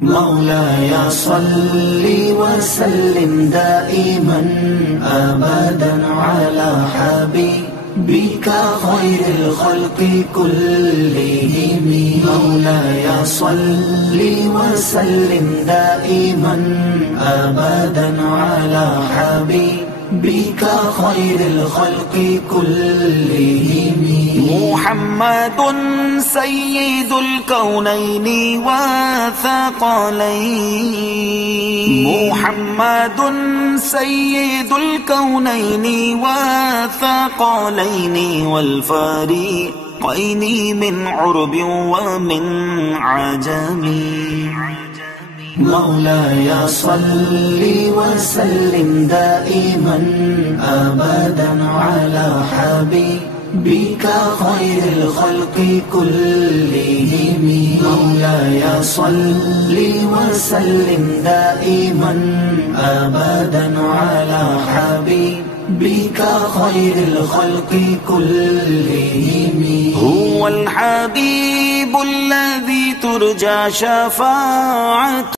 مولاي صل وسلم دائما أبدا على حبيبك خير الخلق كلهم. مولاي صل وسلم دائما أبدا على حبيبك خير الخلق كلهم. محمد سيد الكونين والثقلين. محمد سيد الكونين والثقلين والفريقين من عرب ومن عجم. مولاي صل وسلم دائما أبدا على حبيبك خير الخلق كلهم. مولاي صل وسلم دائما أبدا على حبيبك خير الخلق كلهم. هو الحبيب الذي ترجى شفاعته